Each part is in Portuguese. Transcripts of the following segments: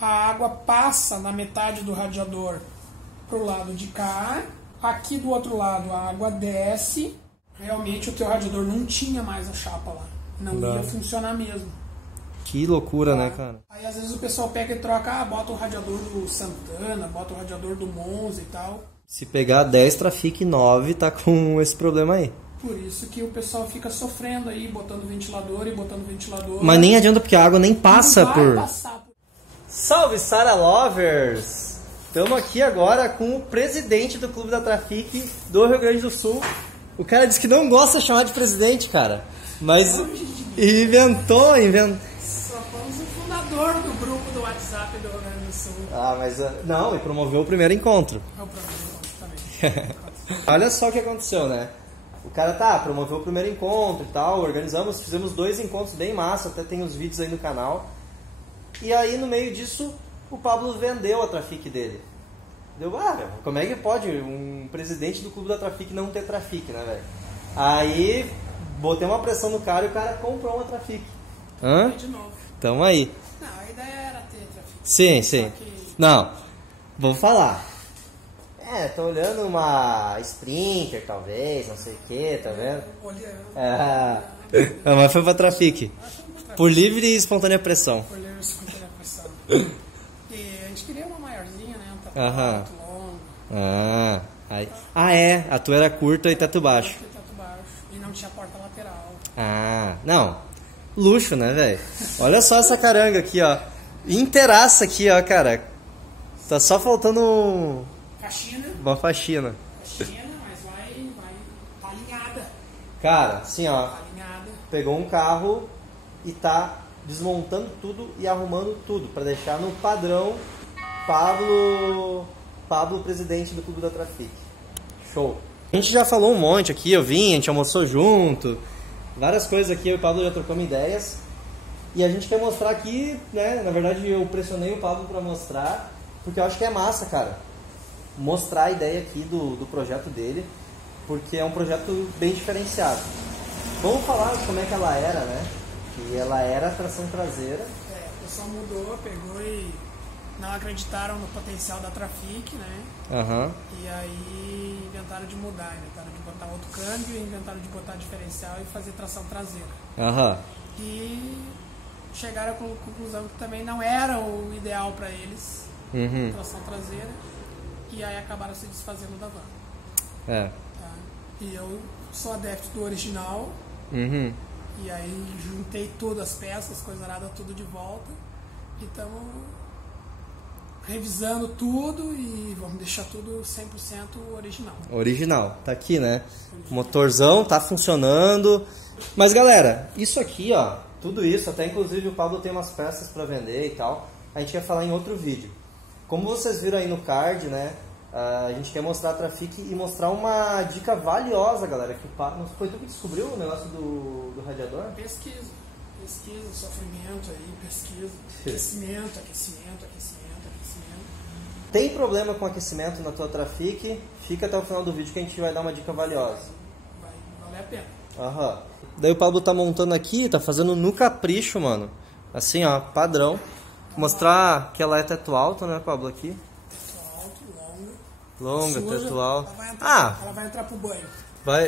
a água passa na metade do radiador pro lado de cá, aqui do outro lado a água desce, realmente o teu radiador não tinha mais a chapa lá, não ia funcionar mesmo. Que loucura, né, cara? Aí às vezes o pessoal pega e troca, bota o radiador do Santana, bota o radiador do Monza e tal. Se pegar 10 Trafic 9, tá com esse problema aí. Por isso que o pessoal fica sofrendo aí, botando ventilador e botando ventilador. Mas nem adianta, porque a água nem passa não por... vai passar por... Salve, Sara Lovers! Estamos aqui agora com o presidente do Clube da Trafic do Rio Grande do Sul. O cara disse que não gosta de chamar de presidente, cara. Mas inventou. Só fomos o fundador do grupo do WhatsApp do Rio Grande do Sul. Ah, mas não, e promoveu o primeiro encontro. É o problema também. Olha só o que aconteceu, né? O cara promoveu o primeiro encontro e tal, fizemos 2 encontros bem massa, até tem os vídeos aí no canal. E aí no meio disso, o Pablo vendeu a Trafic dele. Deu, como é que pode um presidente do Clube da Trafic não ter Trafic, né, velho? Aí botei uma pressão no cara e o cara comprou uma Trafic. Hã? De novo. Tamo aí. Não, a ideia era ter Trafic. Sim. Não, vou falar. Tô olhando uma Sprinter, talvez, não sei o que, tá vendo? Mas foi pra Trafic. Por livre e espontânea pressão. Por livre e espontânea pressão. E a gente queria uma maiorzinha, né? Um teto alto, longo. A tua era curta e teto baixo. E não tinha porta lateral. Não. Luxo, né, velho? Olha só essa caranga aqui, ó. Inteiraça aqui, ó, cara. Tá só faltando... Uma faxina. Mas tá alinhada. Cara, assim, ó. Tá alinhada. Pegou um carro e tá desmontando tudo e arrumando tudo pra deixar no padrão Pablo, presidente do Clube da Trafic. Show. A gente já falou um monte aqui, a gente almoçou junto, várias coisas aqui, eu e o Pablo já trocamos ideias. E a gente quer mostrar aqui, né? Na verdade eu pressionei o Pablo pra mostrar, porque eu acho que é massa, cara. Mostrar a ideia aqui do projeto dele, porque é um projeto bem diferenciado. Vamos falar como é que ela era, né? Que ela era tração traseira. O pessoal mudou, pegou e não acreditaram no potencial da Trafic, né? E aí inventaram de mudar, inventaram de botar outro câmbio, inventaram de botar diferencial e fazer tração traseira. E chegaram à conclusão que também não era o ideal para eles, tração traseira. E aí acabaram se desfazendo da van. Tá? E eu sou adepto do original. E aí juntei todas as peças, coisa nada, tudo de volta. E estamos revisando tudo e vamos deixar tudo 100% original. Original, tá aqui, né? O motorzão tá funcionando. Mas galera, isso aqui, ó, tudo isso, até inclusive o Pablo tem umas peças para vender e tal. A gente quer falar em outro vídeo. Como vocês viram aí no card, né? A gente quer mostrar a Trafic e mostrar uma dica valiosa, galera. Foi tu que descobriu o negócio do radiador? Pesquisa, sofrimento aí, pesquisa. Aquecimento. Tem problema com aquecimento na tua Trafic? Fica até o final do vídeo que a gente vai dar uma dica valiosa. Vai valer a pena. Daí o Pablo tá montando aqui, tá fazendo no capricho, mano. Assim, ó, padrão. Mostrar que ela é teto alto, né, Pablo, aqui. Teto alto, longa, teto alto. Ela vai entrar pro banho.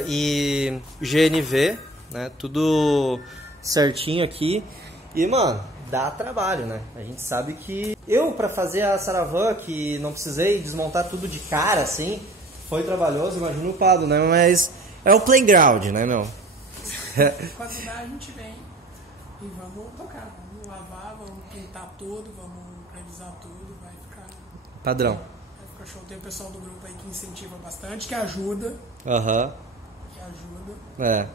E GNV, né, tudo certinho aqui. E, mano, dá trabalho, né? A gente sabe que... Eu, pra fazer a Saravan, que não precisei desmontar tudo de cara, assim, foi trabalhoso, imagina o Pablo, né? Mas é o playground, né, meu? Quando dá, a gente vem e vamos tocar. Vamos lavar, vamos pintar tudo, vamos revisar tudo, vai ficar... Padrão. Vai ficar show. Tem o pessoal do grupo aí que incentiva bastante, que ajuda. Que ajuda. Né?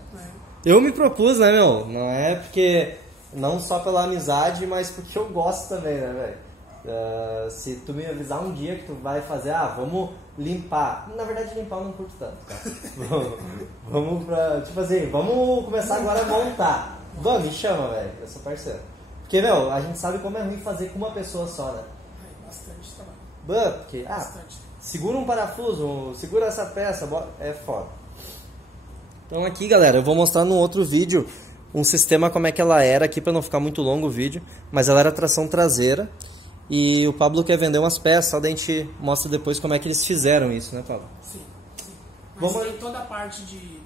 Eu me propus, né, meu? Não é porque... Não só pela amizade, mas porque eu gosto também, né, velho? Se tu me avisar um dia que tu vai fazer, vamos limpar. Na verdade, limpar eu não curto tanto, tá? Vamos pra... Tipo assim, vamos começar agora a montar. Vamos, me chama, velho. Eu sou parceiro. Porque, meu, a gente sabe como é ruim fazer com uma pessoa só, né? Bastante trabalho. Porque, segura um parafuso, segura essa peça, é foda. Então aqui, galera, eu vou mostrar no outro vídeo um sistema como é que ela era aqui, para não ficar muito longo o vídeo, mas ela era tração traseira E o Pablo quer vender umas peças, só daí a gente mostra depois como é que eles fizeram isso, né, Pablo? Sim. Mas tem toda a parte de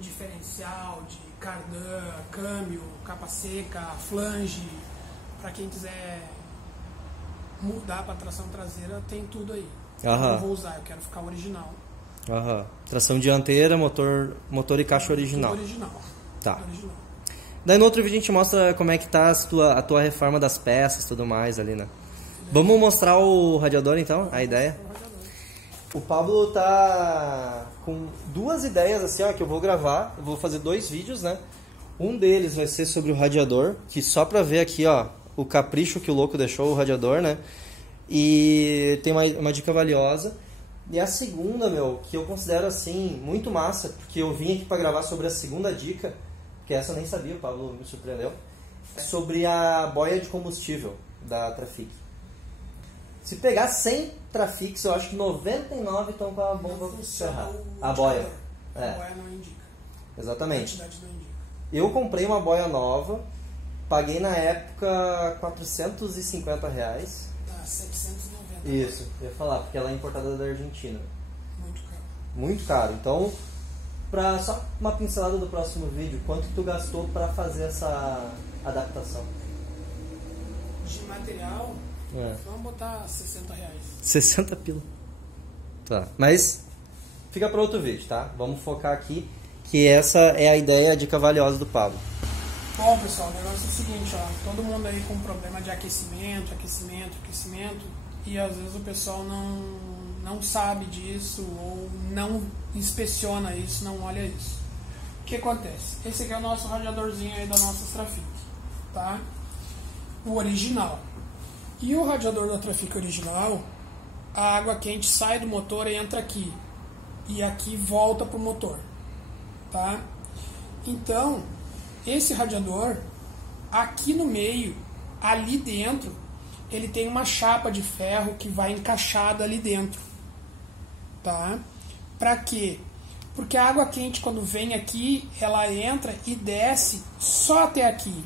diferencial, de cardan, câmbio, capa seca, flange. Para quem quiser mudar para tração traseira, tem tudo aí. Eu vou usar, eu quero ficar original. Tração dianteira, motor e caixa original. Tudo original. Tá. Tudo original. Daí no outro vídeo a gente mostra como é que tá a tua reforma das peças e tudo mais ali, né? Vamos mostrar o radiador então, a ideia? O Pablo tá com duas ideias assim, ó, que eu vou gravar. Eu vou fazer 2 vídeos, né? Um deles vai ser sobre o radiador, que só pra ver aqui, ó, o capricho que o louco deixou o radiador, né? E tem uma dica valiosa. E a segunda, que eu considero assim muito massa, porque eu vim aqui pra gravar sobre a segunda dica, que essa eu nem sabia, o Pablo me surpreendeu, é sobre a boia de combustível da Trafic. Se pegar 100 Trafics, eu acho que 99 estão com a bomba cerrada. A boia. A boia não indica. Exatamente. A quantidade não indica. Eu comprei uma boia nova, paguei na época R$450. Tá, 790. Isso, eu ia falar, porque ela é importada da Argentina. Muito caro. Muito caro. Então, só uma pincelada do próximo vídeo, quanto tu gastou para fazer essa adaptação? De material, vamos botar R$60. 60 pila. Tá, mas fica para outro vídeo, tá? Vamos focar aqui, que essa é a ideia, a dica valiosa do Pablo. Bom, pessoal, o negócio é o seguinte, ó, todo mundo aí com problema de aquecimento, e às vezes o pessoal não sabe disso, ou não inspeciona isso, não olha isso. O que acontece? Esse aqui é o nosso radiadorzinho aí da nossa Trafic, tá? O original. E o radiador da Trafic original, a água quente sai do motor e entra aqui. E aqui volta pro motor, tá? Então, esse radiador, aqui no meio, ali dentro, ele tem uma chapa de ferro que vai encaixada ali dentro, tá? Pra quê? Porque a água quente, quando vem aqui, ela entra e desce só até aqui.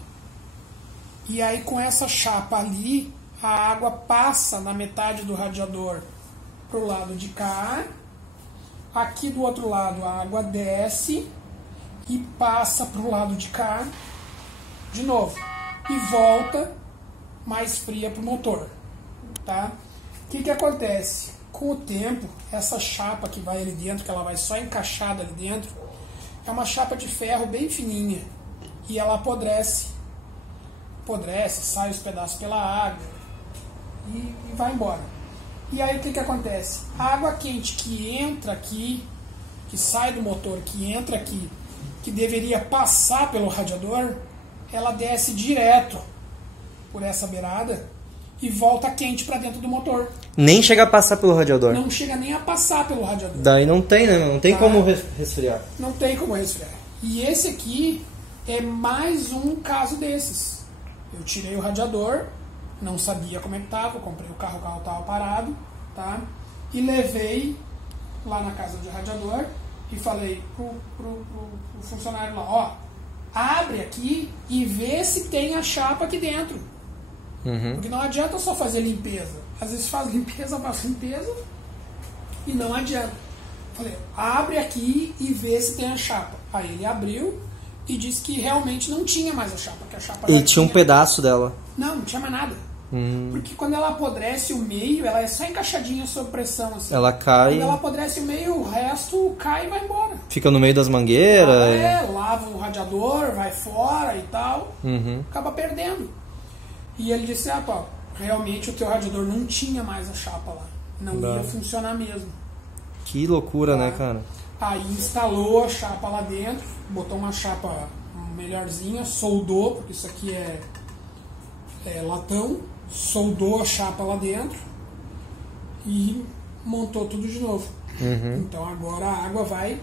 E aí, com essa chapa ali, a água passa na metade do radiador pro lado de cá. Aqui do outro lado, a água desce e passa pro lado de cá de novo. E volta mais fria pro motor, tá? O que acontece? Com o tempo, essa chapa que vai ali dentro, que ela vai só encaixada ali dentro, é uma chapa de ferro bem fininha. E ela apodrece, sai os pedaços pela água e vai embora. E aí o que acontece? A água quente que entra aqui, que sai do motor, que entra aqui, que deveria passar pelo radiador, ela desce direto por essa beirada e volta quente para dentro do motor. Nem chega a passar pelo radiador? Não chega nem a passar pelo radiador. Daí não tem, né? Não tem como resfriar. Não tem como resfriar. E esse aqui é mais um caso desses. Eu tirei o radiador, não sabia como é que estava, comprei o carro estava parado, tá? E levei lá na casa de radiador e falei pro funcionário lá, ó, abre aqui e vê se tem a chapa aqui dentro. Porque não adianta só fazer limpeza. Às vezes faz limpeza e não adianta. Falei, abre aqui e vê se tem a chapa. Aí ele abriu e disse que realmente não tinha mais a chapa. Que a chapa e tinha um pedaço dela. Não tinha mais nada. Porque quando ela apodrece o meio, ela é só encaixadinha sob pressão. Assim. Ela cai. Quando ela apodrece o meio, o resto cai e vai embora. Fica no meio das mangueiras. Lava o radiador, vai fora e tal. Acaba perdendo. E ele disse, realmente o teu radiador não tinha mais a chapa lá. Não ia funcionar mesmo. Que loucura, né, cara? Aí instalou a chapa lá dentro, botou uma chapa melhorzinha, soldou, porque isso aqui é latão, soldou a chapa lá dentro e montou tudo de novo. Então agora a água vai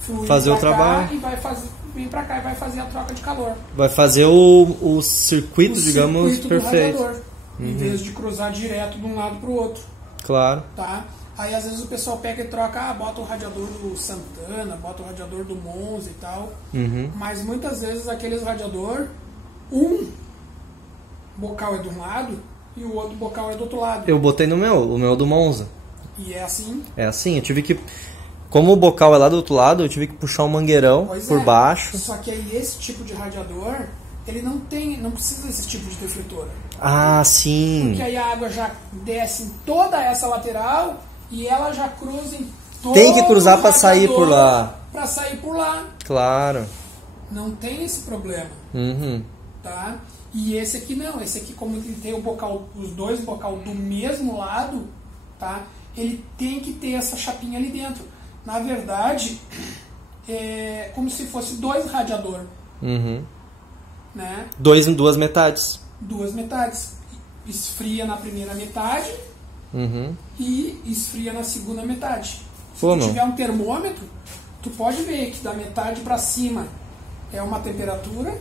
fluir fazer o trabalho e vai vir pra cá e vai fazer a troca de calor. Vai fazer o circuito, digamos, circuito perfeito. Do radiador, em vez de cruzar direto de um lado pro outro. Claro. Tá? Aí às vezes o pessoal pega e troca, bota o radiador do Santana, bota o radiador do Monza e tal. Mas muitas vezes aqueles radiador, um bocal é de um lado e o outro bocal é do outro lado. Eu botei no meu, o meu é do Monza. E é assim? É assim, eu tive que... Como o bocal é lá do outro lado, eu tive que puxar um mangueirão por baixo. Só que aí esse tipo de radiador, ele não precisa desse tipo de defletor. Ah, sim. Porque aí a água já desce em toda essa lateral e ela já cruza em todo tem que cruzar para sair por lá. Para sair por lá. Claro. Não tem esse problema. Uhum. Tá? E esse aqui não. Esse aqui, como ele tem o bocal, os dois bocal do mesmo lado, tá? Ele tem que ter essa chapinha ali dentro. Na verdade, é como se fosse dois radiadores. Uhum. Né? Dois em duas metades. Duas metades. Esfria na primeira metade e esfria na segunda metade. Se tu tiver um termômetro, tu pode ver que da metade para cima é uma temperatura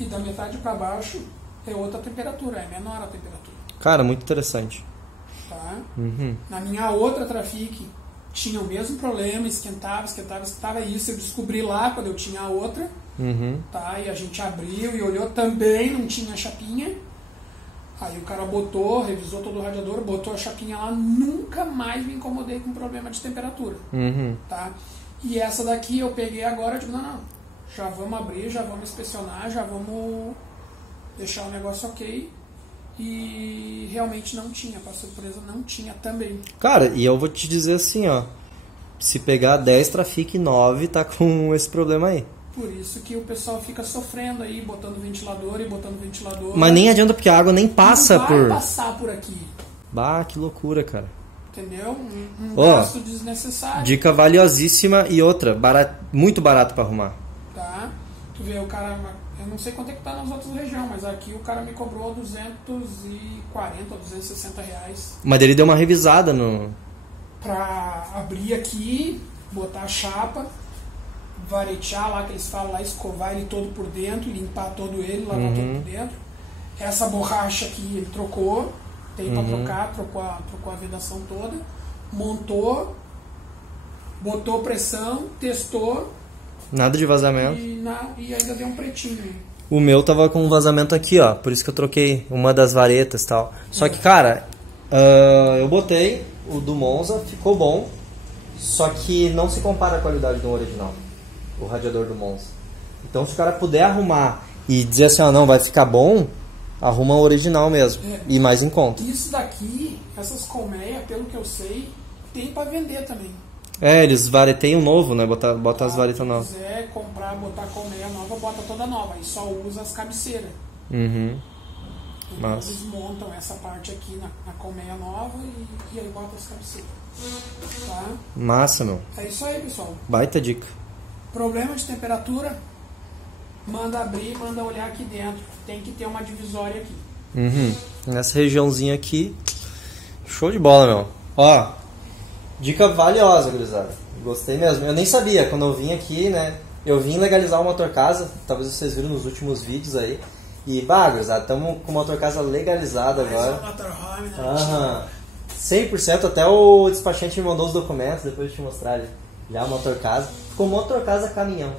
e da metade para baixo é outra temperatura, é menor a temperatura. Cara, muito interessante. Tá? Na minha outra Trafic tinha o mesmo problema, esquentava, isso eu descobri lá quando eu tinha a outra, tá? E a gente abriu e olhou, também não tinha chapinha. Aí o cara botou, revisou todo o radiador, botou a chapinha lá, nunca mais me incomodei com problema de temperatura. Tá? E essa daqui eu peguei agora, digo, não, já vamos abrir, já vamos inspecionar, já vamos deixar o negócio ok. E realmente não tinha, para surpresa não tinha também. Cara, e eu vou te dizer assim, ó, se pegar 10 Trafic 9 tá com esse problema aí. Por isso que o pessoal fica sofrendo aí, botando ventilador. Mas nem adianta, porque a água nem passa não vai passar por aqui. Bah, que loucura, cara. Entendeu? Um gasto desnecessário. Dica valiosíssima e outra, muito barato para arrumar. Tá? Tu vê, o cara, eu não sei quanto é que tá nas outras regiões, mas aqui o cara me cobrou 240 ou 260 reais. Mas ele deu uma revisada no... Pra abrir aqui, botar a chapa, varetear lá, que eles falam lá, escovar ele todo por dentro, limpar todo ele, lavar todo por dentro. Essa borracha aqui ele trocou, tem pra trocar, trocou a vedação toda, montou, botou pressão, testou. Nada de vazamento. E ainda deu um pretinho. O meu tava com um vazamento aqui, ó, por isso que eu troquei uma das varetas e tal. Só que, cara, eu botei o do Monza, ficou bom, só que não se compara a qualidade do original, o radiador do Monza. Então, se o cara puder arrumar e dizer assim, não, vai ficar bom, arruma o original mesmo, e mais em conta. Isso daqui, essas colmeias, pelo que eu sei, tem pra vender também. Eles vareteiam novo, né? Bota as varetas novas. Se quiser comprar, botar colmeia nova, bota toda nova. E só usa as cabeceiras. Então eles montam essa parte aqui na colmeia nova e aí bota as cabeceiras. Tá? Massa, meu. É isso aí, pessoal. Baita dica. Problema de temperatura, manda abrir, manda olhar aqui dentro. Tem que ter uma divisória aqui. Nessa regiãozinha aqui, show de bola, meu. Ó, dica valiosa, gurizada. Gostei mesmo. Eu nem sabia, quando eu vim aqui, né? Eu vim legalizar o Motor Casa, talvez vocês viram nos últimos vídeos aí. E, gurizada, estamos com o Motor Casa legalizado agora. Motorhome, né? 100%, até o despachante me mandou os documentos, depois de te mostrar ali. Já o Motor Casa. Ficou Motor Casa Caminhão.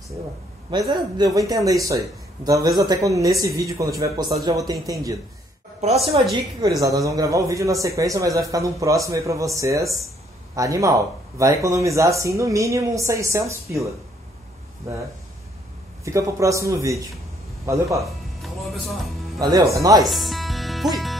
Sei lá. Mas eu vou entender isso aí. Talvez até nesse vídeo, quando eu tiver postado, já vou ter entendido. Próxima dica, gurizada, nós vamos gravar o vídeo na sequência, mas vai ficar num próximo aí pra vocês. Animal. Vai economizar, assim, no mínimo uns 600 pila. Né? Fica pro próximo vídeo. Valeu, Paulo. Falou, pessoal. Valeu, é nóis. Fui.